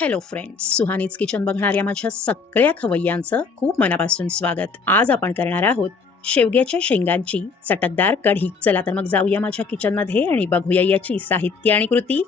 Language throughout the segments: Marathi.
हॅलो फ्रेंड्स सुहानीच किचन बघणाऱ्या माझ्या सगळ्या खवय्यांचं खूप मनापासून स्वागत. आज आपण करणार आहोत शेवग्याच्या शेंगांची चटकदार कढी. चला तर मग जाऊया माझ्या किचनमध्ये आणि बघूया याची साहित्य आणि कृती.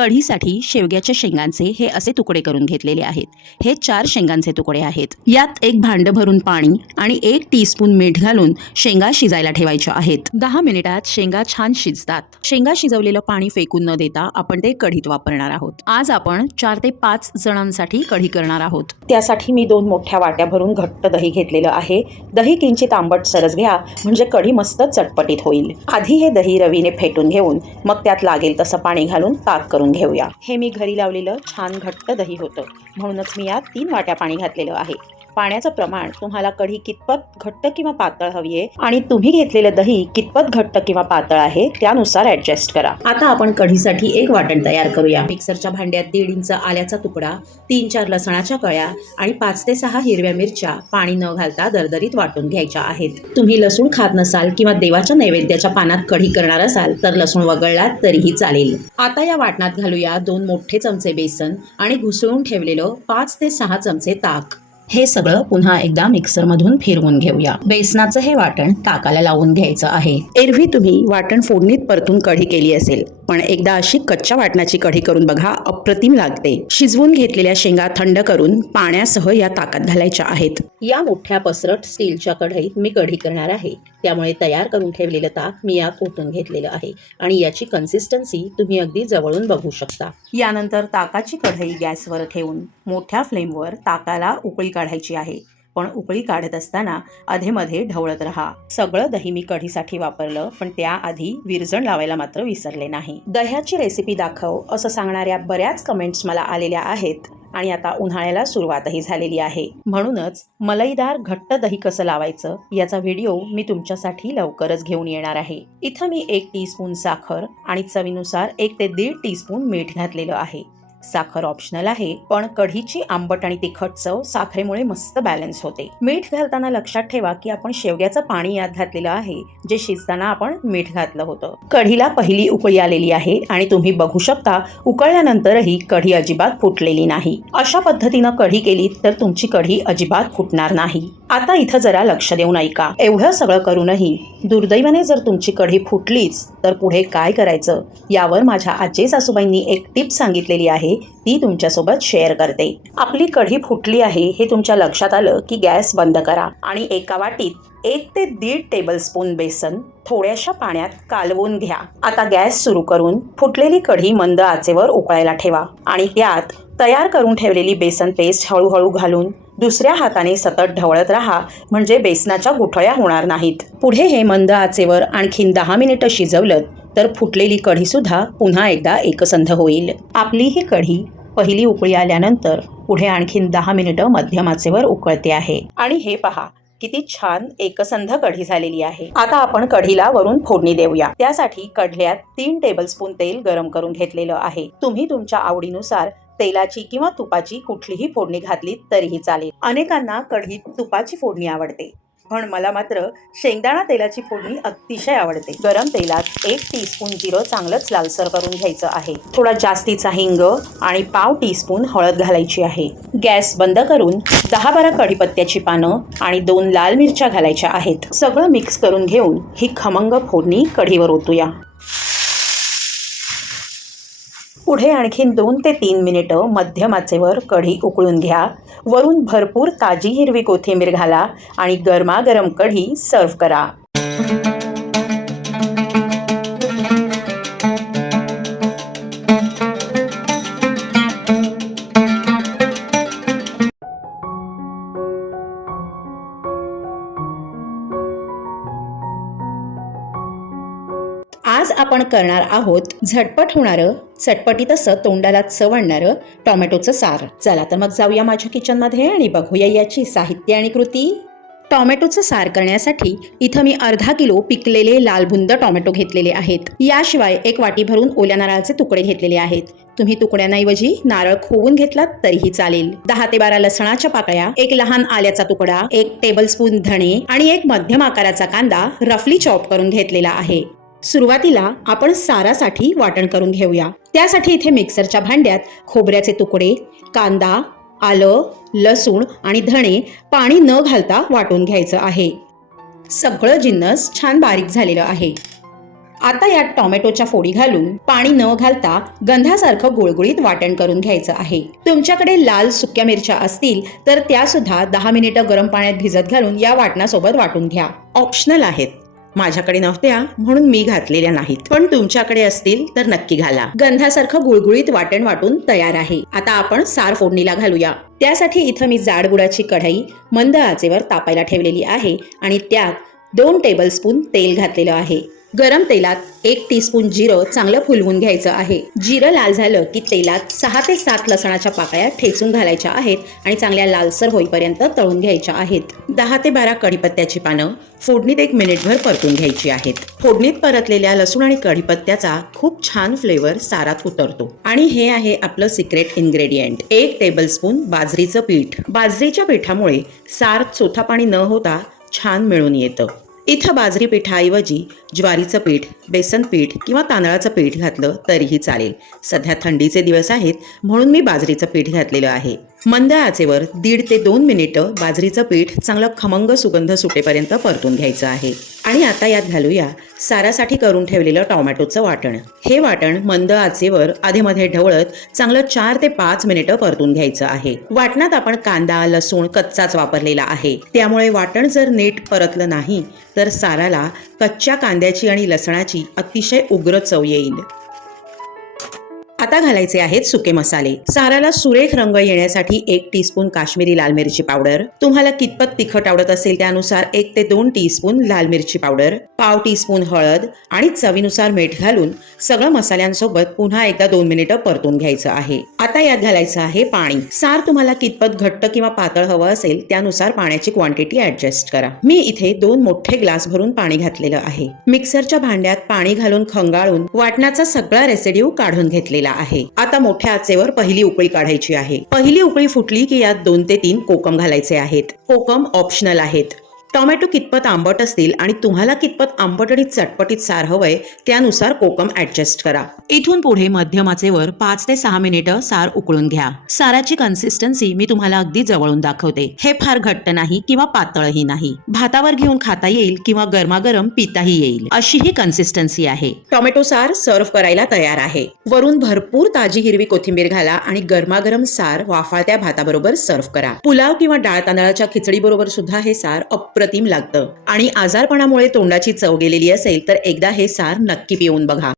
कढीसाठी शेवग्याच्या शेंगांचे हे असे तुकडे करून घेतलेले आहेत. हे चार शेंगांचे तुकडे आहेत. यात एक भांड भरून पाणी आणि एक टीस्पून मीठ घालून शेंगा शिजायला ठेवायच्या आहेत. दहा मिनिटात शेंगा छान शिजतात. शेंगा शिजवलेलं पाणी फेकून न देता आपण ते कढीत वापरणार आहोत. आज आपण चार ते पाच जणांसाठी कढी करणार आहोत. त्यासाठी मी दोन मोठ्या वाट्या भरून घट्ट दही घेतलेलं आहे. दही किंचित आंबट सरस घ्या म्हणजे कढी मस्त चटपटीत होईल. आधी हे दही रवीने फेटून घेऊन मग त्यात लागेल तसं पाणी घालून ताक करून घेऊया. हे मी घरी लावलेलं छान घट्ट दही होतं. म्हणूनच मी यात तीन वाट्या पाणी घातलेलं आहे. पाण्याचं प्रमाण तुम्हाला कढी कितपत घट्ट किंवा पातळ हवी आहे आणि तुम्ही घेतलेलं दही कितपत घट्ट किंवा पातळ आहे त्यानुसार ऍडजस्ट करा. आता आपण कढीसाठी एक वाटण तयार करूया. मिक्सरच्या भांड्यात दीड इंच आल्याचा तुकडा तीन चार लसणाच्या कळ्या आणि पाच ते सहा हिरव्या मिरच्या पाणी न घालता दरदरीत वाटून घ्यायच्या आहेत. तुम्ही लसूण खात नसाल किंवा देवाच्या नैवेद्याच्या पानात कढी करणार असाल तर लसूण वगळलात तरीही चालेल. आता या वाटणात घालूया दोन मोठे चमचे बेसन आणि घुसळून ठेवलेलं पाच ते सहा चमचे ताक. हे सगळं पुन्हा एकदा मिक्सरमधून फिरवून घेऊया. बेसनाचं हे वाटण ताकाला लावून घ्यायचं आहे. एरवी तुम्ही वाटण फोडणीत परतून कढी केली असेल. पण एकदा अशी कच्च्या वाटणाची कढी करून बघा अप्रतिम लागते. शिजवून घेतलेल्या शेंगा थंड करून पाण्यासह या ताकात घालायच्या आहेत. या मोठ्या पसरट स्टीलच्या कढईत मी कढी करणार आहे. त्यामुळे तयार करून ठेवलेलं ताक मी यात ओतून घेतलेलं आहे आणि याची कन्सिस्टन्सी तुम्ही अगदी जवळून बघू शकता. यानंतर ताकाची कढई गॅसवर ठेवून मोठ्या फ्लेमवर ताकाला उकळी काढायची आहे. पण उकळी काढत असताना अधेमध्ये ढवळत राहा. सगळं दही मी कढीसाठी वापरलं पण त्याआधी विरजण लावायला मात्र विसरले नाही. दह्याची रेसिपी दाखव असं सांगणाऱ्या बऱ्याच कमेंट्स मला आलेल्या आहेत आणि आता उन्हाळ्याला सुरुवातही झालेली आहे. म्हणूनच मलईदार घट्ट दही कसं लावायचं याचा व्हिडिओ मी तुमच्यासाठी लवकरच घेऊन येणार आहे. इथं मी एक टीस्पून साखर आणि चवीनुसार एक ते दीड टीस्पून मीठ घातलेलं आहे. साखर ऑप्शनल आहे पण कढीची आंबट आणि तिखट चव साखरेमुळे मस्त बॅलन्स होते. मीठ घालताना लक्षात ठेवा की आपण शेवग्याचं पाणी यात घातलेलं आहे जे शिजताना आपण मीठ घातलं होतं. कढीला पहिली उकळी आलेली आहे आणि तुम्ही बघू शकता उकळल्यानंतरही कढी अजिबात फुटलेली नाही. अशा पद्धतीनं कढी केली तर तुमची कढी अजिबात फुटणार नाही. आता इथं जरा लक्ष देऊन ऐका. एवढं सगळं करूनही दुर्दैवाने जर तुमची कढी फुटलीच तर पुढे काय करायचं? यावर माझ्या आजी सासूबाईंनी एक टिप सांगितलेली आहे ती तुमच्यासोबत शेअर करते. आपली कढी फुटली आहे हे तुमच्या लक्षात आलं की गॅस बंद करा आणि एका वाटीत एक ते दीड टेबलस्पून बेसन थोड्याशा पाण्यात कालवून घ्या. आता गॅस सुरू करून फुटलेली कढी मंद आचेवर उकळायला ठेवा आणि त्यात तयार करून ठेवलेली बेसन पेस्ट हळूहळू घालून दुसऱ्या हाताने सतत ढवळत राहा म्हणजे बेसनाच्या गुठळ्या होणार नाहीत. पुढे हे मंद आचेवर आणखीन दहा मिनिटं शिजवलं तर फुटलेली कढी सुद्धा पुन्हा एकदा एकसंध होईल. आपली ही कढी पहिली उकळी आल्यानंतर पुढे आणखीन दहा मिनिटं मध्यम आचेवर उकळते आहे. आणि हे पहा किती छान एकसंध कढी झालेली आहे. आता आपण कढीला वरून फोडणी देऊया. त्यासाठी कढल्यात तीन टेबलस्पून तेल गरम करून घेतलेलं आहे. तुम्ही तुमच्या आवडीनुसार तेलाची किंवा तुपाची कुठलीही फोडणी घातली तरीही चालेल. अनेकांना कढीत तुपाची फोडणी आवडते. पण मला मात्र शेंगदाणा तेलाची फोडणी अतिशय आवडते. गरम तेलात एक टीस्पून जिरं चांगलंच लालसर करून घ्यायचं आहे. थोडा जास्तीचा हिंग आणि पाव टीस्पून हळद घालायची आहे. गॅस बंद करून दहा बारा कढीपत्त्याची पानं आणि दोन लाल मिरच्या घालायच्या आहेत. सगळं मिक्स करून घेऊन ही खमंग फोडणी कढीवर ओतूया. पुढे आणखीन दोन ते तीन मिनिटं मध्यम आचेवर कढी उकळून घ्या. वरून भरपूर ताजी हिरवी कोथिंबीर घाला आणि गरमागरम कढी सर्व्ह करा. करणार आहोत. झटपट होणारं चटपटीत असं तोंडाला चव आणणारं टॉमॅटोचं सार. चला तर मग जाऊया माझ्या किचनमध्ये आणि बघूया याची साहित्य आणि कृती. टॉमॅटोचं सार करण्यासाठी इथं मी अर्धा किलो पिकलेले लालबुंद टॉमॅटो घेतलेले आहेत. याशिवाय एक वाटी भरून ओल्या नारळाचे तुकडे घेतलेले आहेत. तुम्ही तुकड्यांऐवजी नारळ खोवून घेतलात तरीही चालेल. दहा ते बारा लसणाच्या पाकळ्या एक लहान आल्याचा तुकडा एक टेबलस्पून धणे आणि एक मध्यम आकाराचा कांदा रफली चॉप करून घेतलेला आहे. सुरुवातीला आपण सारासाठी वाटण करून घेऊया. त्यासाठी इथे मिक्सरच्या भांड्यात खोबऱ्याचे तुकडे कांदा आलं लसूण आणि धणे पाणी न घालता वाटून घ्यायचं आहे. सगळं जिन्नस छान बारीक झालेलं आहे. आता यात टोमॅटोच्या फोडी घालून पाणी न घालता गंधासारखं गुळगुळीत वाटण करून घ्यायचं आहे. तुमच्याकडे लाल सुक्या मिरच्या असतील तर त्या सुद्धा दहा मिनिटं गरम पाण्यात भिजत घालून या वाटणासोबत वाटून घ्या. ऑप्शनल आहेत. माझ्याकडे नव्हत्या म्हणून मी घातलेल्या नाहीत. पण तुमच्याकडे असतील तर नक्की घाला. गंधासारखं गुळगुळीत वाटण वाटून तयार आहे. आता आपण सार फोडणीला घालूया. त्यासाठी इथं मी जाडबुडाची कढई मंद आचेवर तापायला ठेवलेली आहे आणि त्यात दोन टेबलस्पून तेल घातलेलं आहे. गरम तेलात एक टीस्पून जिरं चांगलं फुलवून घ्यायचं आहे. जिरं लाल झालं की तेलात सहा ते सात लसणाच्या पाकळ्या ठेचून घालायच्या आहेत आणि चांगल्या लालसर होईपर्यंत तळून घ्यायच्या आहेत. दहा ते बारा कढीपत्त्याची पानं फोडणीत एक मिनिटभर परतून घ्यायची आहेत. फोडणीत परतलेल्या लसूण आणि कढीपत्त्याचा खूप छान फ्लेवर सारात उतरतो. आणि हे आहे आपलं सिक्रेट इन्ग्रेडियंट एक टेबलस्पून बाजरीचं पीठ. बाजरीच्या पिठामुळे सार चोथा पाणी न होता छान मिळून येतं. इथं बाजरी पिठाऐवजी ज्वारीचं पीठ बेसन पीठ किंवा तांदळाचं पीठ घातलं तरीही चालेल. सध्या थंडीचे दिवस आहेत म्हणून मी बाजरीचं पीठ घातलेलं आहे. मंद आचेवर दीड ते दोन मिनिटं बाजरीचं पीठ चांगलं खमंग सुगंध सुटेपर्यंत परतून घ्यायचं आहे. आणि आता यात घालूया सारासाठी करून ठेवलेलं टोमॅटोचं वाटण. हे वाटण मंद आचेवर आधेमध्ये ढवळत चांगलं चार ते पाच मिनिटं परतून घ्यायचं आहे. वाटणात आपण कांदा लसूण कच्चाच वापरलेला आहे. त्यामुळे वाटण जर नीट परतलं नाही तर साराला कच्च्या कांद्याची आणि लसणाची अतिशय उग्र चव येईल. आता घालायचे आहेत सुके मसाले. साराला सुरेख रंग येण्यासाठी एक टीस्पून काश्मीरी लाल मिरची पावडर तुम्हाला कितपत तिखट आवडत असेल त्यानुसार एक ते दोन टीस्पून लाल मिरची पावडर पाव टीस्पून हळद आणि चवीनुसार मीठ घालून सगळं मसाल्यांसोबत पुन्हा एकदा दोन मिनिटं परतून घ्यायचं आहे. आता यात घालायचं आहे पाणी. सार तुम्हाला कितपत घट्ट किंवा पातळ हवं असेल त्यानुसार पाण्याची क्वांटिटी ऍडजस्ट करा. मी इथे दोन मोठे ग्लास भरून पाणी घातलेलं आहे. मिक्सरच्या भांड्यात पाणी घालून खंगाळून वाटणाचा सगळा रेसिड्यू काढून घेतलेला आहे. आता मोठ्या आचेवर पहिली उकळी काढायची आहे. पहिली उकळी फुटली की यात दोन ते तीन कोकम घालायचे आहेत. कोकम ऑप्शनल आहेत. टोमॅटो कितपत आंबट असतील आणि तुम्हाला कितपत आंबट आणि चटपटीत सार हवंय त्यानुसार कोकम ऍडजस्ट करा. इथून पुढे मध्यम आचेवर पाच ते सहा मिनिटं सार उकळून घ्या. साराची कन्सिस्टन्सी मी तुम्हाला अगदी जवळून दाखवते. हे फार घट्ट नाही किंवा पातळही नाही. भातावर घेऊन खाता येईल किंवा गरमागरम पिताही येईल. अशी ही कन्सिस्टन्सी आहे. टोमॅटो सार सर्व्ह करायला तयार आहे. वरून भरपूर ताजी हिरवी कोथिंबीर घाला आणि गरमागरम सार वाफाळत्या भाताबरोबर सर्व्ह करा. पुलाव किंवा डाळ तांदळाच्या खिचडी बरोबर सुद्धा हे सार अप्रतिम लागतं. आणि आजारपणामुळे तोंडाची चव गेलेली असेल तर एकदा हे सार नक्की पिऊन बघा.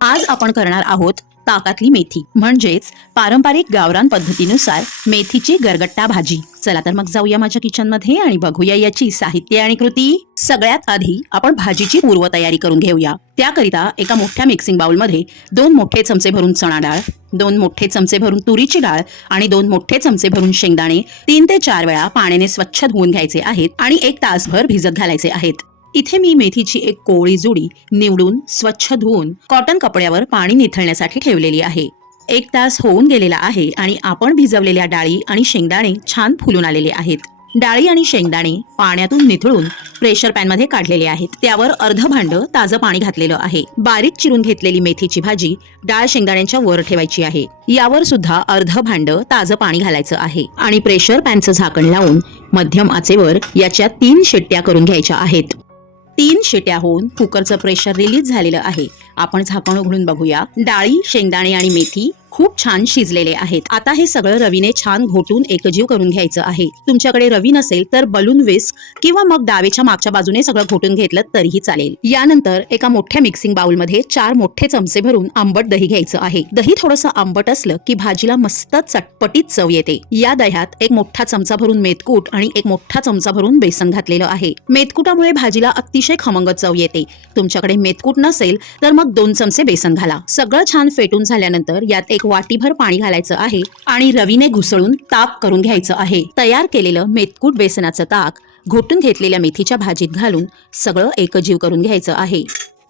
आज आपण करणार आहोत ताकातली मेथी. म्हणजेच पारंपरिक गावरान पद्धतीनुसार मेथीची गरगट्टा भाजी. चला तर मग जाऊया माझ्या किचनमध्ये आणि बघूया याची साहित्य आणि कृती. सगळ्यात आधी आपण भाजीची पूर्वतयारी करून घेऊया. त्याकरिता एका मोठ्या मिक्सिंग बाउलमध्ये दोन मोठे चमचे भरून चणा डाळ दोन मोठे चमचे भरून तुरीची डाळ आणि दोन मोठे चमचे भरून शेंगदाणे तीन ते चार वेळा पाण्याने स्वच्छ धुवून घ्यायचे आहेत आणि एक तासभर भिजत घालायचे आहेत. इथे मी मेथीची एक कोवळी जुडी निवडून स्वच्छ धुवून कॉटन कपड्यावर पाणी निथळण्यासाठी ठेवलेली आहे. एक तास होऊन गेलेला आहे आणि आपण भिजवलेल्या डाळी आणि शेंगदाणे छान फुलून आलेले आहेत. डाळी आणि शेंगदाणे पाण्यातून निथळून प्रेशर पॅनमध्ये काढलेले आहेत. त्यावर अर्ध भांड ताजं पाणी घातलेलं आहे. बारीक चिरून घेतलेली मेथीची भाजी डाळ शेंगदाण्यांच्या वर ठेवायची आहे. यावर सुद्धा अर्ध भांड ताजं पाणी घालायचं आहे आणि प्रेशर पॅनचं झाकण लावून मध्यम आचेवर याच्या तीन शिट्ट्या करून घ्यायच्या आहेत. तीन शिट्या होऊन कुकरचं प्रेशर रिलीज झालेलं आहे. आपण झाकण उघडून बघूया. डाळी शेंगदाणे आणि मेथी. खूप छान शिजलेले आहेत. आता हे सगळं रवीने छान घोटून एकजीव करून घ्यायचं आहे. तुमच्याकडे रवी नसेल तर बलून विस्क किंवा मग डावेच्या मागच्या बाजूने सगळं घोटून घेतलं तरीही चालेल. यानंतर एका मोठ्या मिक्सिंग बाउलमध्ये चार मोठे चमचे भरून आंबट दही घ्यायचं आहे. दही थोडंसं आंबट असलं की भाजीला मस्त चटपटीत चव येते. या दह्यात एक मोठा चमचा भरून मेतकूट आणि एक मोठा चमचा भरून बेसन घातलेलं आहे. मेतकुटामुळे भाजीला अतिशय खमंग चव येते. तुमच्याकडे मेतकूट नसेल तर मग दोन चमचे बेसन घाला. सगळं छान फेटून झाल्यानंतर यात एक वाटीभर पाणी घालायचं आहे आणि रवीने घुसळून ताक करून घ्यायचं आहे. तयार केलेलं मेतकूट बेसनाचं ताक घोटून घेतलेल्या मेथीच्या भाजीत घालून सगळं एकजीव करून घ्यायचं आहे.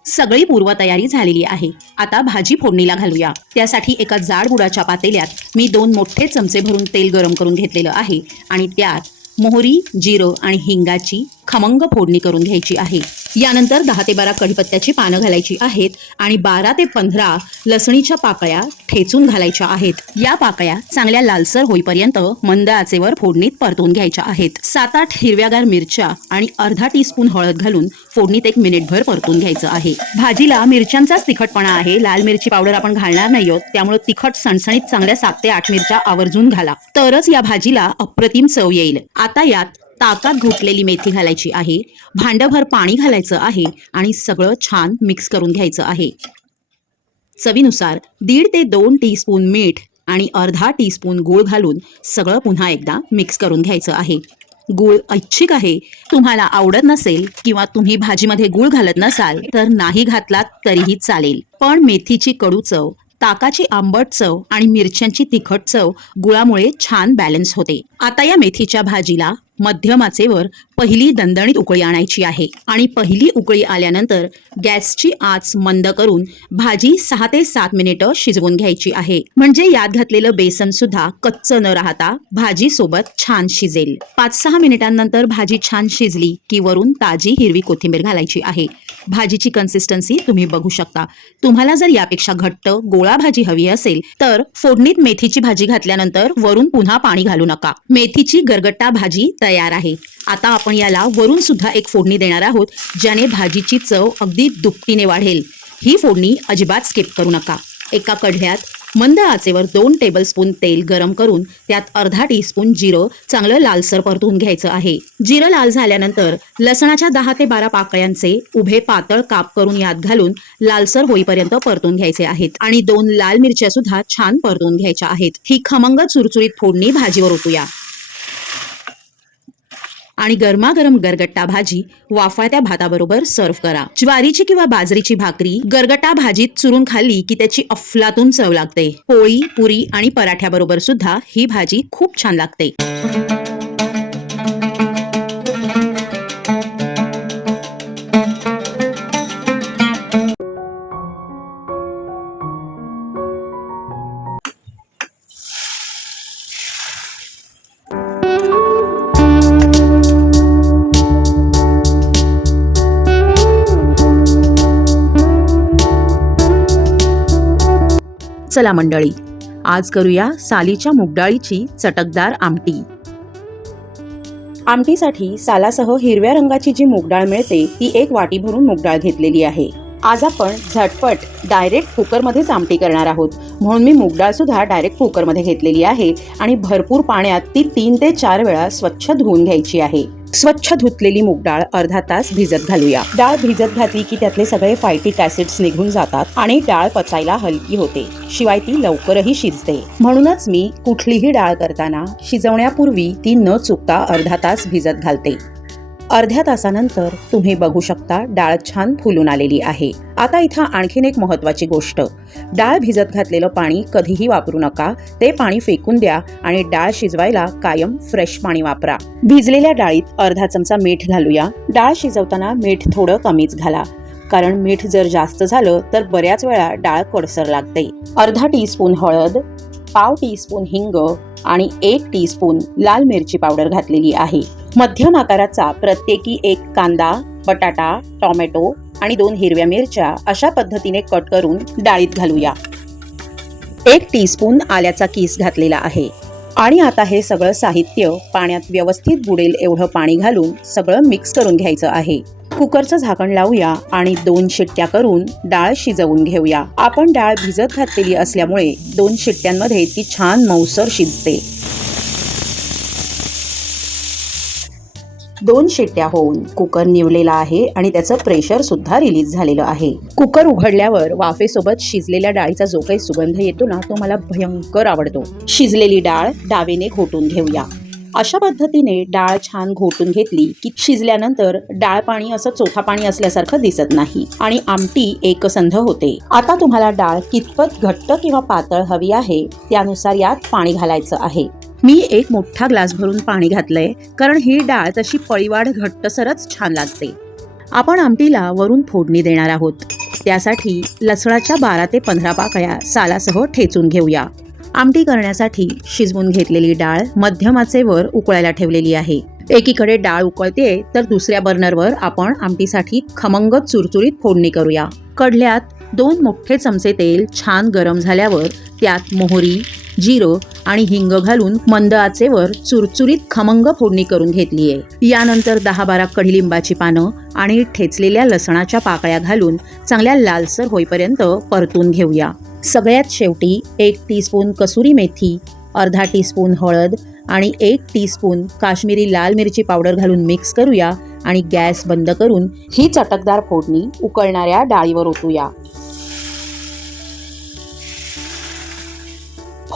सगळी पूर्वतयारी झालेली आहे. आता भाजी फोडणीला घालूया. त्यासाठी एका जाड बुडाच्या पातेल्यात मी दोन मोठे चमचे भरून तेल गरम करून घेतलेलं आहे आणि त्यात मोहरी जिरं आणि हिंगाची खमंग फोडणी करून घ्यायची आहे. यानंतर दहा ते बारा कढीपत्त्याची पानं घालायची आहेत आणि बारा ते पंधरा लसणीच्या पाकळ्या ठेचून घालायच्या आहेत. या पाकळ्या चांगल्या लालसर होईपर्यंत मंद आचेवर फोडणीत परतून घ्यायच्या आहेत. सात आठ हिरव्यागार मिरच्या आणि अर्धा टीस्पून हळद घालून फोडणीत एक मिनिटभर परतून घ्यायचं आहे. भाजीला मिरच्यांचाच तिखटपणा आहे. लाल मिरची पावडर आपण घालणार नाही आहोत. त्यामुळे तिखट सणसणीत चांगल्या सात ते आठ मिरच्या आवर्जून घाला. तरच या भाजीला अप्रतिम चव येईल. आता यात ताकात घोटलेली मेथी घालायची आहे भांडभर पाणी घालायचं आहे आणि सगळं छान मिक्स करून घ्यायचं आहे. चवीनुसार दीड ते दोन टीस्पून मीठ आणि अर्धा टीस्पून गूळ घालून सगळं पुन्हा एकदा मिक्स करून घ्यायचं आहे. गूळ ऐच्छिक आहे तुम्हाला आवडत नसेल किंवा तुम्ही भाजीमध्ये गूळ घालत नसाल तर नाही घातलात तरीही चालेल. पण मेथीची कडू चव ताकाची आंबट चव आणि मिरच्यांची तिखट चव गुळामुळे छान बॅलन्स होते. आता या मेथीच्या भाजीला मध्यमाचेवर पहिली दणदणीत उकळी आणायची आहे. आणि पहिली उकळी आल्यानंतर गॅसची आच मंद करून भाजी सहा ते सात मिनिटं शिजवून घ्यायची आहे. म्हणजे यात घातलेलं बेसन सुद्धा कच्च न राहता भाजी सोबत छान शिजेल. पाच सहा मिनिटांनंतर भाजी छान शिजली की वरून ताजी हिरवी कोथिंबीर घालायची आहे. भाजीची कन्सिस्टन्सी तुम्ही बघू शकता. तुम्हाला जर यापेक्षा घट्ट गोळा भाजी हवी असेल तर फोडणीत मेथीची भाजी घातल्यानंतर वरून पुन्हा पाणी घालू नका. मेथीची गरगट्टा भाजी तयार आहे. आता आपण याला वरून सुद्धा एक फोडणी देणार आहोत ज्याने भाजीची चव अगदी दुपटीने वाढेल. ही फोडणी अजिबात स्किप करू नका. एका कढल्यात मंद आचेवर दोन टेबलस्पून तेल गरम करून त्यात अर्धा टीस्पून जिरं चांगलं लालसर परतून घ्यायचं आहे. जिरं लाल झाल्यानंतर लसणाच्या दहा ते बारा पाकळ्यांचे उभे पातळ काप करून यात घालून लालसर होईपर्यंत परतून घ्यायचे आहेत आणि दोन लाल मिरच्या सुद्धा छान परतून घ्यायच्या आहेत. ही खमंग चुरचुरीत फोडणी भाजीवर ओतूया आणि गरमागरम गरगट्टा भाजी वाफाळत्या भाताबरोबर सर्व्ह करा. ज्वारीची किंवा बाजरीची भाकरी गरगट्टा भाजीत चुरून खाल्ली की त्याची अफलातून चव लागते. पोळी पुरी आणि पराठ्याबरोबर सुद्धा ही भाजी खूप छान लागते. चला मंडळी आज करूया सालीच्या मुगडाळीची चटकदार आमटी. आमटीसाठी सालासह हिरव्या रंगाची जी मुगडाळ मिळते ती एक वाटी भरून मुगडाळ घेतलेली आहे. आज आपण झटपट डायरेक्ट कुकरमध्येच आमटी करणार आहोत. म्हणून मी मुगडाळ सुद्धा डायरेक्ट कुकरमध्ये घेतलेली आहे आणि भरपूर पाण्यात ती तीन ते चार वेळा स्वच्छ धुवून घ्यायची आहे. स्वच्छ धुतलेली मूग डाळ अर्धा तास भिजत घालूया. डाळ भिजत घातली की त्यातले सगळे फायटिक ऍसिड्स निघून जातात आणि डाळ पचायला हलकी होते. शिवाय ती लवकरही शिजते. म्हणूनच मी कुठलीही डाळ करताना शिजवण्यापूर्वी ती न चुकता अर्धा तास भिजत घालते. अर्ध्या तासानंतर तुम्ही बघू शकता डाळ छान फुलून आलेली आहे. आता इथं आणखीन एक महत्वाची गोष्ट. डाळ भिजत घातलेलं पाणी कधीही वापरू नका. ते पाणी फेकून द्या आणि डाळ शिजवायला कायम फ्रेश पाणी वापरा. भिजलेल्या डाळीत अर्धा चमचा मीठ घालूया. डाळ शिजवताना मीठ थोडं कमीच घाला. कारण मीठ जर जास्त झालं तर बऱ्याच वेळा डाळ कडसर लागते. अर्धा टीस्पून हळद पाव टीस्पून हिंग आणि एक टीस्पून लाल मिरची पावडर घातलेली आहे. मध्यम आकाराचा प्रत्येकी एक कांदा बटाटा टोमॅटो आणि दोन हिरव्या मिरच्या अशा पद्धतीने कट करून डाळीत घालूया. एक टीस्पून आल्याचा किस घातलेला आहे आणि आता हे सगळं साहित्य पाण्यात व्यवस्थित बुडेल एवढं पाणी घालून सगळं मिक्स करून घ्यायचं आहे. कुकरचं झाकण लावूया आणि दोन शिट्ट्या करून डाळ शिजवून घेऊया. आपण डाळ भिजत घातलेली असल्यामुळे दोन शिट्ट्यांमध्ये ती छान मऊसर शिजते. दोन शिट्ट्या होऊन कुकर निवलेला आहे आणि त्याचं प्रेशर सुद्धा रिलीज झालेलं आहे. कुकर उघडल्यावर वाफेसोबत शिजलेल्या डाळीचा जो काही सुगंध येतो ना तो मला भयंकर आवडतो. शिजलेली डाळ डावेने घोटून घेऊया. अशा पद्धतीने डाळ छान घोटून घेतली की शिजल्यानंतर डाळ पाणी असं चोथा पाणी असल्यासारखं दिसत नाही आणि आमटी एकसंध होते. आता तुम्हाला डाळ कितपत घट्ट किंवा पातळ हवी आहे त्यानुसार यात पाणी घालायचं आहे. मी एक मोठा ग्लास भरून पाणी घातलंय कारण ही डाळ तशी पळीवाढ घट्टसरच छान लागते. आपण आमटीला वरून फोडणी देणार आहोत. त्यासाठी लसणाच्या बारा ते पंधरा पाकळ्या सालासह ठेचून घेऊया. आमटी करण्यासाठी शिजवून घेतलेली डाळ मध्यमाचे वर उकळायला ठेवलेली आहे. एकीकडे डाळ उकळते तर दुसऱ्या बर्नरवर आपण आमटीसाठी खमंग चुरचुरीत फोडणी करूया. कडल्यात दोन मोठे चमचे तेल छान गरम झाल्यावर त्यात मोहरी जिरं आणि हिंग घालून मंद आचेवर चुरचुरीत खमंग फोडणी करून घेतली आहे. यानंतर दहा बारा कढीलिंबाची पानं आणि ठेचलेल्या लसणाच्या पाकळ्या घालून चांगल्या लालसर होईपर्यंत परतून घेऊया. सगळ्यात शेवटी एक टीस्पून कसुरी मेथी अर्धा टीस्पून हळद आणि एक टीस्पून काश्मीरी लाल मिरची पावडर घालून मिक्स करूया आणि गॅस बंद करून ही चटकदार फोडणी उकळणाऱ्या डाळीवर ओतूया.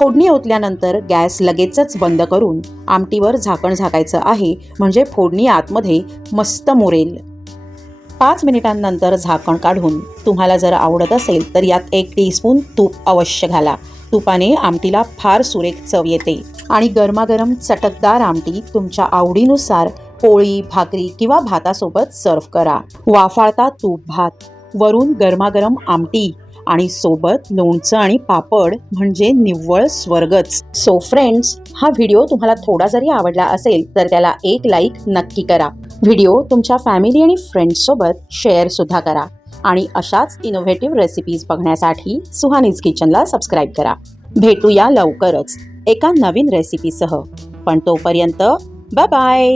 फोडणी ओतल्यानंतर गॅस लगेचच बंद करून आमटीवर झाकण झाकायचं आहे म्हणजे फोडणी आतमध्ये मस्त मुरेल. पाच मिनिटांनंतर झाकण काढून तुम्हाला जर आवडत असेल तर यात एक टीस्पून तूप अवश्य घाला. तुपाने आमटीला फार सुरेख चव येते. आणि गरमागरम चटकदार आमटी तुमच्या आवडीनुसार पोळी भाकरी किंवा भातासोबत सर्व करा. वाफाळता तूप भात. वरून गरमागरम आमटी आणि सोबत लोणचं आणि पापड म्हणजे निव्वळ स्वर्गच. सो फ्रेंड्स हा व्हिडिओ तुम्हाला थोडा जरी आवडला असेल तर त्याला एक लाईक नक्की करा. व्हिडिओ तुमच्या फॅमिली आणि फ्रेंड्ससोबत शेअर सुद्धा करा. आणि अशाच इनोव्हेटिव्ह रेसिपीज बघण्यासाठी सुहानीज किचनला सबस्क्राईब करा. भेटूया लवकरच एका नवीन रेसिपीसह पण तोपर्यंत बाय बाय